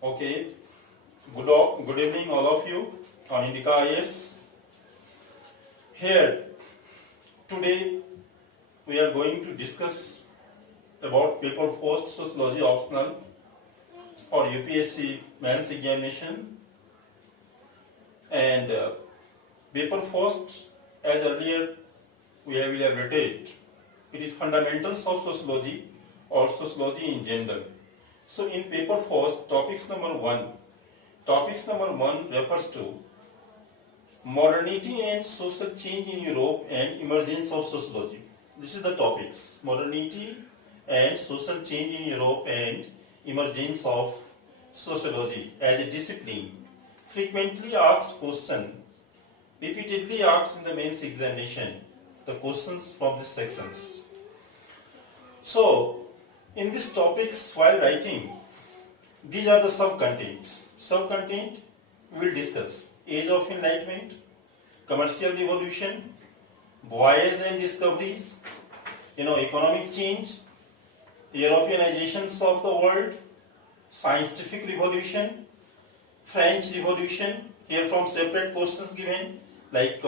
Okay, good evening all of you on Indica IAS. Here, today we are going to discuss about paper post Sociology Optional for UPSC mains examination, and paper first, as earlier we have elaborated, it is fundamentals of sociology or sociology in general. So in paper first, topics number one refers to modernity and social change in Europe and emergence of sociology. This is the topics: modernity and social change in Europe and emergence of sociology as a discipline. Frequently asked question, repeatedly asked in the mains examination, the questions from these sections. So, in these topics, while writing, these are the sub-contents. Sub-content we will discuss: Age of Enlightenment, commercial revolution, voyages and discoveries, economic change, Europeanizations of the world, scientific revolution, French Revolution. Here from separate questions given, like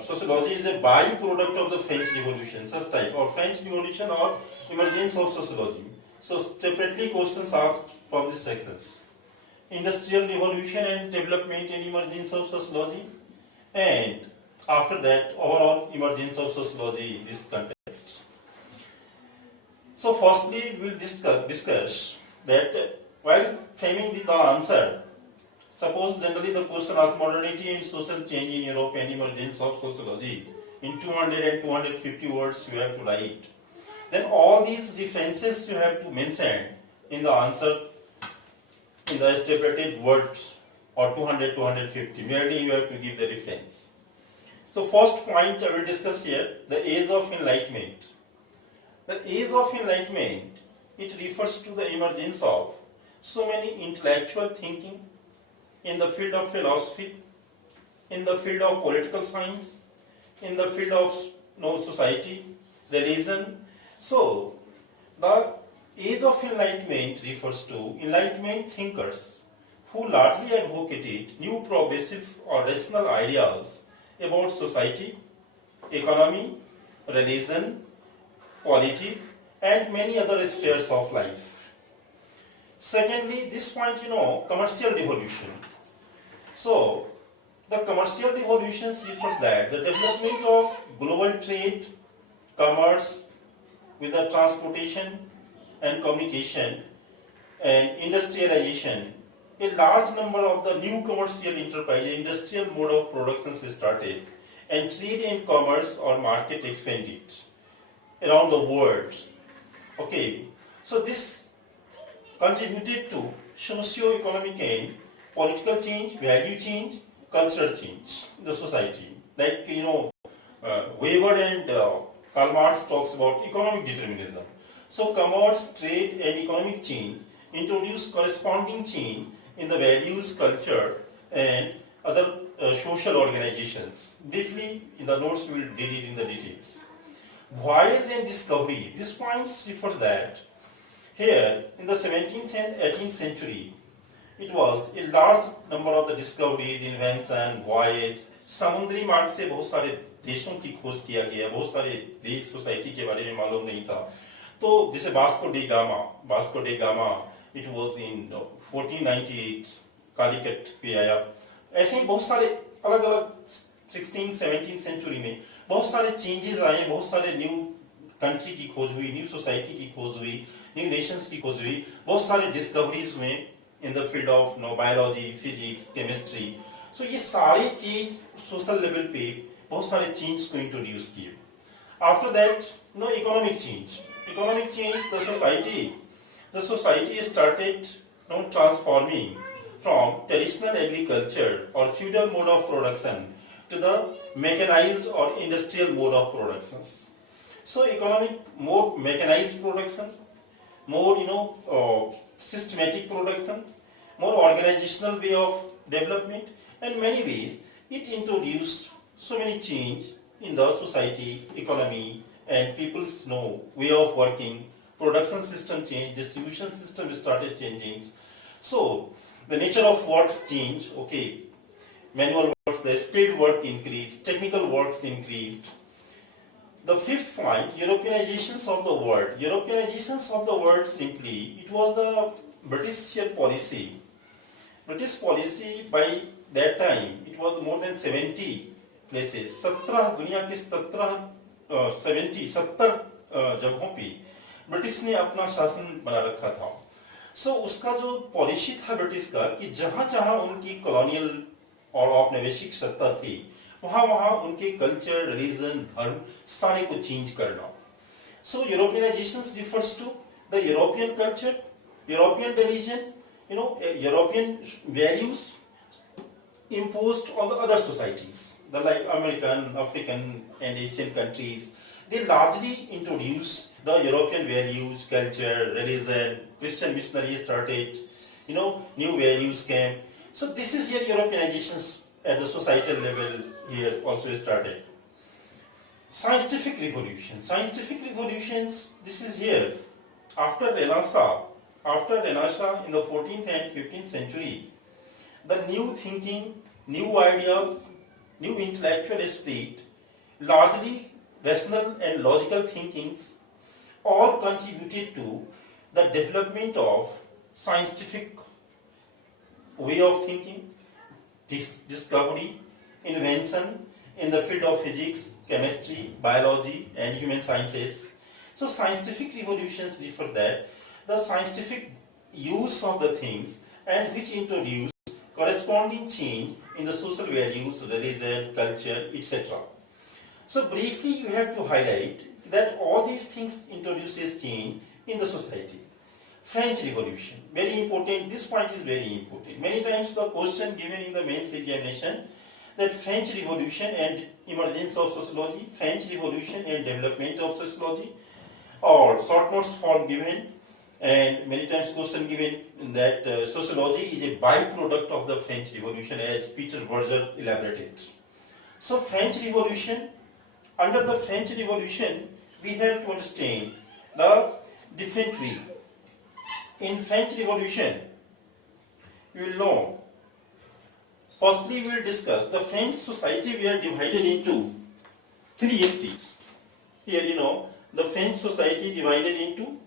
sociology is a byproduct of the French Revolution, such type, or French Revolution or emergence of sociology. So separately questions asked from these sections. Industrial revolution and development and emergence of sociology, and after that overall emergence of sociology in this context. So firstly we will discuss that while framing the answer, suppose generally the question of modernity and social change in Europe and emergence of sociology in 200 and 250 words you have to write. Then all these references you have to mention in the answer in the stipulated words, or 200, 250. Merely you have to give the reference. So first point I will discuss here, the Age of Enlightenment. The Age of Enlightenment, it refers to the emergence of so many intellectual thinking in the field of philosophy, in the field of political science, in the field of society, religion. So, the Age of Enlightenment refers to Enlightenment thinkers who largely advocated new progressive or rational ideas about society, economy, religion, polity, and many other spheres of life. Secondly, this point, commercial revolution. So, the commercial revolutions refers that the development of global trade, commerce, with the transportation and communication and industrialization, a large number of the new commercial enterprise, industrial mode of production started, and trade and commerce or market expanded around the world. Okay, so this contributed to socio-economic and political change, value change, cultural change in the society. Like, Weber and Karl Marx talks about economic determinism. So commerce, trade and economic change introduce corresponding change in the values, culture and other social organizations. Briefly, in the notes we will deal it in the details. Voyage and discovery. This points refers that here in the 17th and 18th century, it was a large number of the discoveries, invention, voyage. समुद्री मार्ग से बहुत सारे देशों की खोज किया गया, बहुत सारे देश सोसाइटी के बारे में मालूम नहीं था. तो जैसे Vasco day gamma, it was in 1498 Calicut पे आया. ऐसे ही बहुत सारे अलग अलग 16th 17th सेंचुरी में बहुत सारे चेंजेस आए, बहुत सारे न्यू कंट्री की खोज हुई, न्यू सोसाइटी की खोज हुई, न्यू नेशंस की खोज हुई, बहुत सारे डिस्कवरीज हुए in the field of biology, physics, chemistry. So ये सारे चीज सोशल लेवल पे बहुत सारे चेंज को इंट्रोड्यूस किए. After that economic change, the society started transforming from traditional agriculture or feudal mode of production to the mechanized or industrial mode of production. So more mechanized production, more systematic production, more organizational way of development, and many ways it introduced so many change in the society, economy, and people's way of working, production system changed, distribution system started changing. So the nature of works changed, okay. Manual works, the skilled work increased, technical works increased. The fifth point, Europeanizations of the world. Europeanizations of the world simply, it was the British policy. British policy by that time, it was more than 70 places. 17 दुनिया के 70 जगहों पे British ने अपना शासन बना रखा था. सो उसका जो पॉलिसी था ब्रिटिश का कि जहां जहां उनकी कॉलोनियल और औपनिवेशिक सत्ता थी वहां वहां उनके कल्चर, रिलीजन, धर्म सारे को चेंज करना. So Europeanization refers to the European culture, European religion, European values imposed on the other societies, the like American, African and Asian countries. They largely introduced the European values, culture, religion. Christian missionaries started, new values came. So this is here Europeanizations at the societal level here also started. Scientific revolution. Scientific revolutions, this is here. After Renaissance in the 14th and 15th century, the new thinking, new ideas, new intellectual spirit, largely rational and logical thinkings, all contributed to the development of scientific way of thinking, discovery, invention in the field of physics, chemistry, biology and human sciences. So scientific revolutions refer that the scientific use of the things and which introduce corresponding change in the social values, religion, culture, etc. So briefly you have to highlight that all these things introduces change in the society. French Revolution, very important, this point is very important. Many times the question given in the mains examination that French Revolution and emergence of sociology, French Revolution and development of sociology, or short notes form given, and many times question given that sociology is a byproduct of the French Revolution as Peter Berger elaborated. So French Revolution, under the French Revolution we have to understand the different way. In French Revolution you will know, firstly we will discuss the French society were divided into three states. Here the French society divided into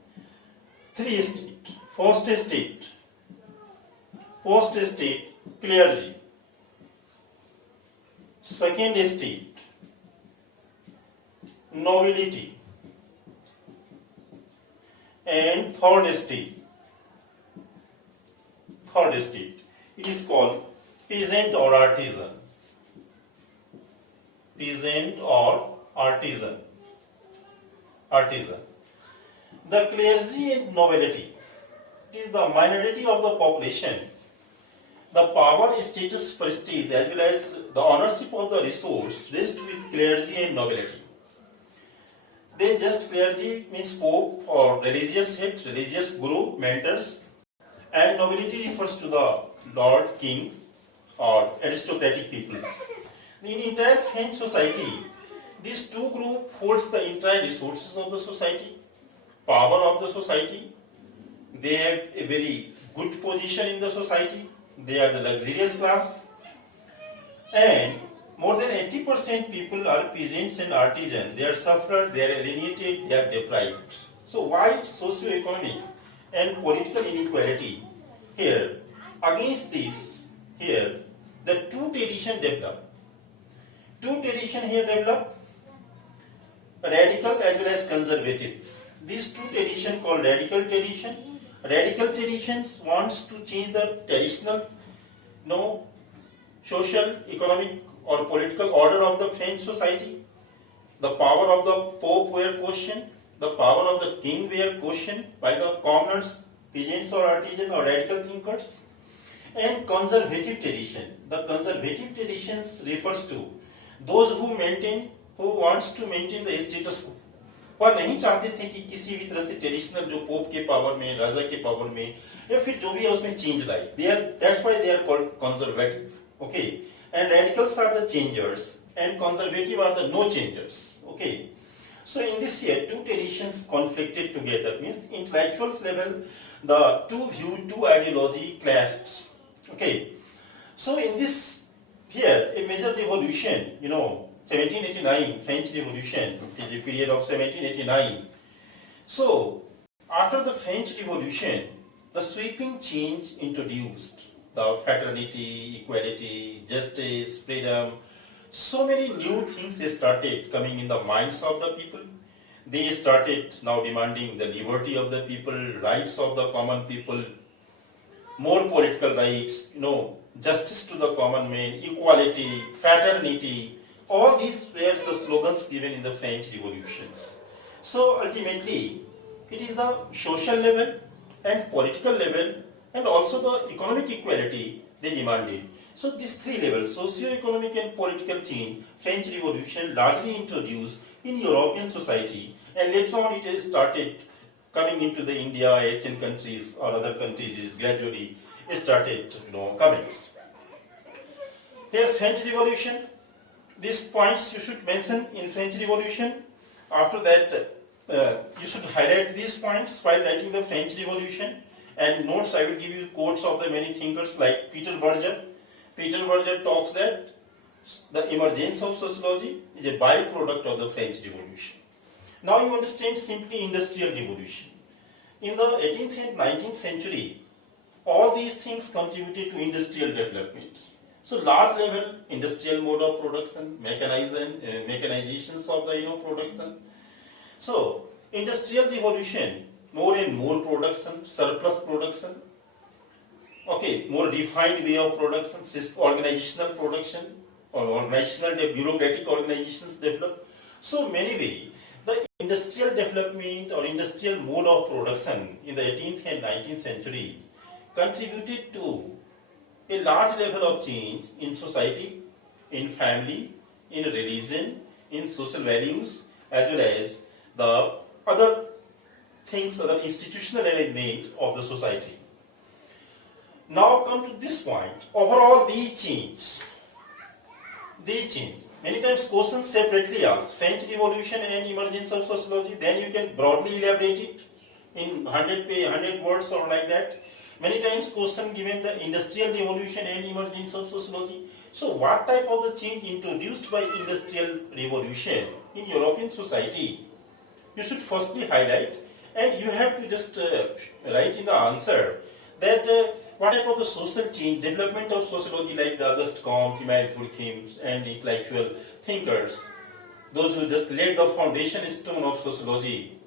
three states. First state, clergy. Second state, nobility. And third state, it is called peasant or artisan. Peasant or artisan. The clergy and nobility is the minority of the population. The power, status, prestige as well as the ownership of the resource rest with clergy and nobility. Then just clergy means pope or religious head, religious guru, mentors, and nobility refers to the lord, king or aristocratic peoples. In entire French society, these two groups holds the entire resources of the society, power of the society. They have a very good position in the society. They are the luxurious class. And more than 80% people are peasants and artisans. They are suffered, they are alienated, they are deprived. So wide socio-economic and political inequality here. Against this, here, the two traditions develop. Radical as well as conservative. These two traditions called radical tradition. Radical traditions wants to change the traditional, social, economic or political order of the French society. The power of the Pope were questioned. The power of the king were questioned by the commoners, peasants or artisans or radical thinkers. And conservative tradition. The conservative traditions refers to those who wants to maintain the status quo. वह नहीं चाहते थे कि किसी भी तरह से traditional जो पोप के पावर में, राजा के पावर में या फिर जो भी है उसमें चेंज लाए. That's why they are called conservative. Okay. And radicals are the changers and conservative are the no changers. Okay. So in this year, two traditions conflicted together, means intellectuals level, the two view, two ideology clashed. Okay. So in this here, a major revolution, 1789, French Revolution, the period of 1789. So after the French Revolution, the sweeping change introduced the fraternity, equality, justice, freedom. So many new things started coming in the minds of the people. They started now demanding the liberty of the people, rights of the common people, more political rights, justice to the common man, equality, fraternity. All these were the slogans given in the French revolutions. So ultimately, it is the social level and political level and also the economic equality they demanded. So these three levels, socio-economic and political change, French Revolution largely introduced in European society, and later on it started coming into the India, Asian countries or other countries gradually started coming. Here French Revolution, these points you should mention in French Revolution. After that you should highlight these points while writing the French Revolution, and notes I will give you quotes of the many thinkers like Peter Berger. Peter Berger talks that the emergence of sociology is a byproduct of the French Revolution. Now you understand simply industrial revolution. In the 18th and 19th century, all these things contributed to industrial development. So large level industrial mode of production, mechanizations of the production. So industrial revolution, more and more production, surplus production, okay, more defined way of production, organizational production, or organizational bureaucratic organizations develop. So many ways, the industrial development or industrial mode of production in the 18th and 19th century contributed to a large level of change in society, in family, in religion, in social values, as well as the other things, other institutional element of the society. Now come to this point. Overall, these change. Many times questions separately asked. French Revolution and emergence of sociology. Then you can broadly elaborate it in 100 words or like that. Many times question given the industrial revolution and emergence of sociology. So what type of the change introduced by industrial revolution in European society? You should firstly highlight, and you have to just write in the answer that what type of the social change, development of sociology like the Auguste Comte, Emile Durkheim and intellectual thinkers, those who just laid the foundation stone of sociology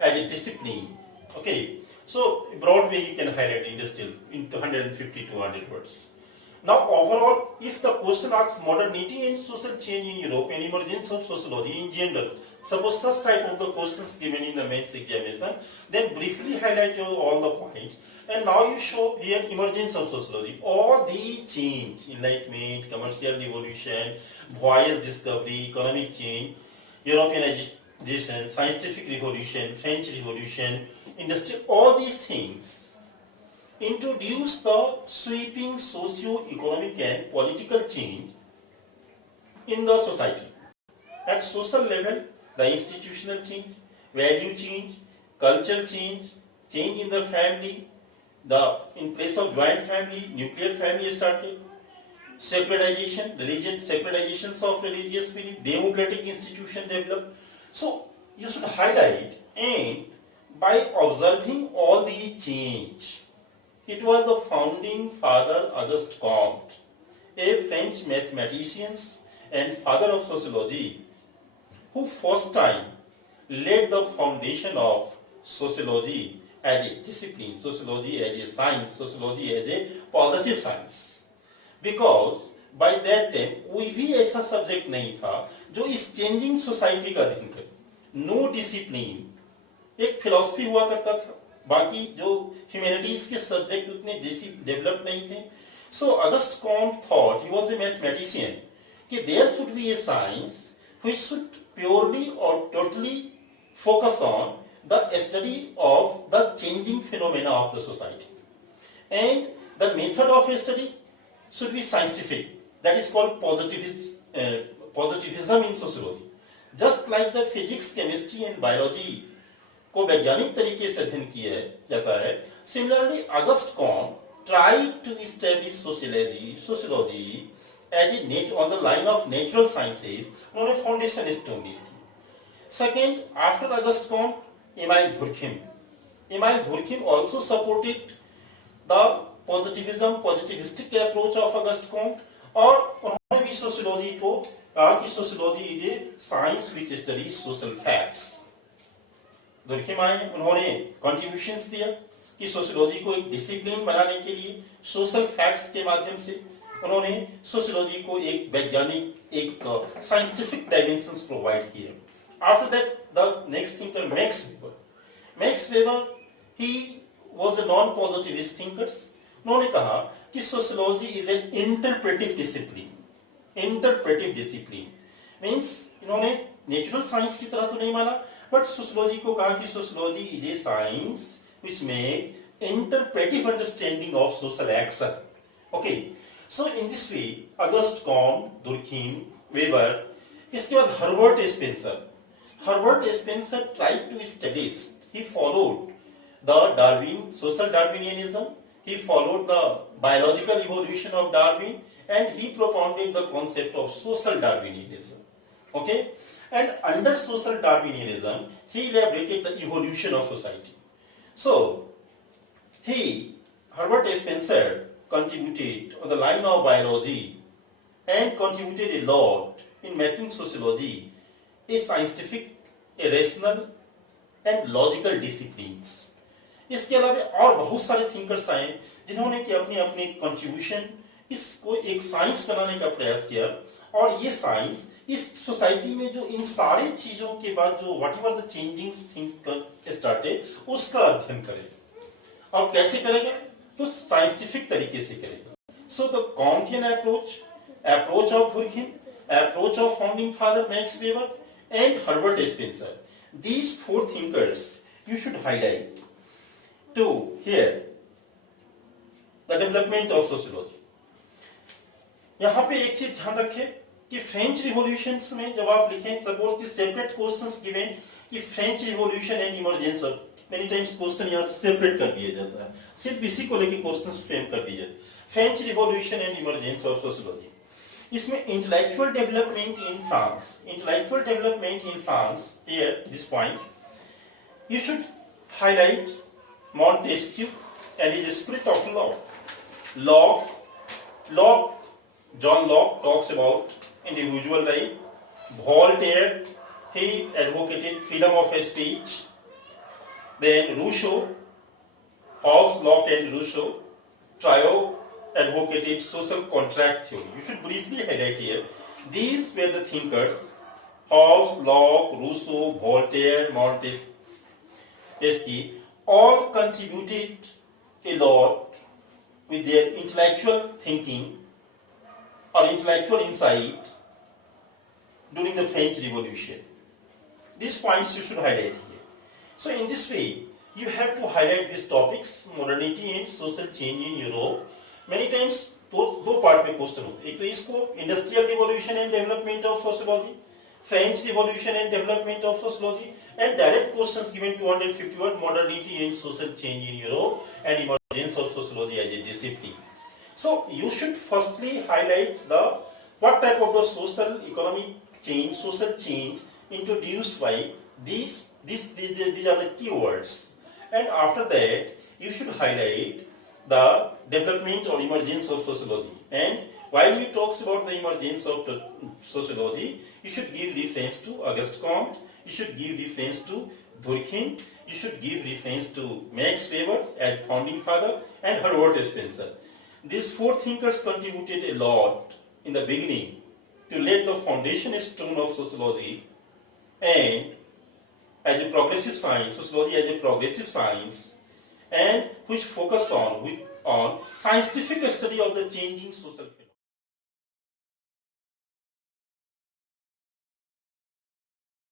as a discipline. Okay, so broad way you can highlight industrial in 150 to 200 words. Now overall, if the question asks modernity and social change in Europe and emergence of sociology in general, suppose such type of the questions given in the mains examination, then briefly highlight all the points. And now you show here emergence of sociology. All the change, enlightenment, commercial revolution, voyage discovery, economic change, Europeanization, scientific revolution, French revolution, industry, all these things introduce the sweeping socio-economic and political change in the society. At social level, the institutional change, value change, culture change, change in the family, in place of joint family, nuclear family started, secularization, secularizations of religious belief, democratic institution developed. So you should highlight, and by observing all the change, it was the founding father Auguste Comte, a French mathematician and father of sociology, who first time laid the foundation of sociology as a discipline, sociology as a science, sociology as a positive science. Because by that time कोई भी ऐसा subject नहीं था जो इस changing society का अध्ययन करे. नो डिसिप्लिन, एक फिलॉसफी हुआ करता था, बाकी जो ह्यूमैनिटीज के सब्जेक्ट उतने डेवलप नहीं थे. So August Comte thought, he was a mathematician, कि there should be a science which should purely और totally focus on the study of the changing phenomena of the society. And the method of study should be scientific. That is called positivism in sociology. Just like the physics, chemistry and biology को वैज्ञानिक तरीके से अध्ययन किया जाता है, similarly August Comte tried to establish sociology as a on the line of natural sciences, उन्होंने foundation stone दी थी. Second, after August Comte, Emile Durkheim also supported the positivistic approach of August Comte, और उन्होंने भी sociology को कहा कि sociology is a science which studies social facts. Durkheim आए, उन्होंने कंट्रीब्यूशंस दिया कि सोशियोलॉजी को एक डिसिप्लिन बनाने के लिए सोशल फैक्ट्स के माध्यम से उन्होंने सोशियोलॉजी को एक वैज्ञानिक, एक साइंटिफिक डायमेंशंस प्रोवाइड किए. After that the next thinker max weber, he was a non positivist thinkers. उन्होंने कहा कि sociology is an interpretive discipline means इन्होंने नेचुरल साइंस की तरह तो नहीं माना, बट सोशियोलॉजी को कहा कि sociology is a science which make interpretive understanding of social action. Okay, so in this way, August Comte, Durkheim, Weber, इसके बाद Herbert Spencer tried to establish. He followed the social Darwinianism. He followed the biological evolution of Darwin, and he propounded the concept of social Darwinianism. Okay, and under social Darwinianism, he elaborated the evolution of society. So, Herbert Spencer contributed on the line of biology and contributed a lot in making sociology a scientific, a rational and logical disciplines. इसके अलावा और बहुत सारे thinkers आए जिन्होंने कि अपनी अपनी कंट्रीब्यूशन इसको एक साइंस बनाने का प्रयास किया, और ये साइंस इस सोसाइटी में जो इन सारी चीजों के बाद जो what ever the changing things started उसका अध्ययन करेगा. और कैसे करेगा? तो साइंटिफिक तरीके से करेगा. So the Comtean approach of Durkheim, approach of founding father Max Weber and Herbert Spencer, these four thinkers you should highlight to hear the development of sociology. यहाँ पे एक चीज ध्यान रखें कि फ्रेंच रिवॉल्यूशंस में जब आप लिखें, सपोज कि सेपरेट क्वेश्चंस गिवन कि French revolution and emergence, many times question यहाँ से सेपरेट कर दिया जाता है, सिर्फ इसी को लेके क्वेश्चंस फ्रेम कर दिए जाते. French revolution and emergence of sociology, इसमें intellectual development in France, here this point you should highlight Montesquieu and his spirit of law. John Locke talks about individual right. Voltaire, he advocated freedom of speech. Then Rousseau, Hobbes, Locke and Rousseau, trio advocated social contract theory. You should briefly highlight here. These were the thinkers: Hobbes, Locke, Rousseau, Voltaire, Montesquieu, all contributed a lot with their intellectual thinking or intellectual insight during the French Revolution. These points you should highlight here. So in this way, you have to highlight these topics: modernity and social change in Europe. Many times दो part में question होते हैं. एक तो इसको industrial revolution and development of sociology, French Revolution and development of sociology, and direct questions given 250 word: modernity and social change in Europe and emergence of sociology as a discipline. So you should firstly highlight what type of the social economic change, social change introduced by these are the keywords, and after that you should highlight the development or emergence of sociology. And while you talks about the emergence of the sociology, you should give reference to Auguste Comte, you should give reference to Durkheim, you should give reference to Max Weber as founding father, and Herbert Spencer. These four thinkers contributed a lot in the beginning to lay the foundation stone of sociology, and as a progressive science, sociology as a progressive science, and which focus on scientific study of the changing social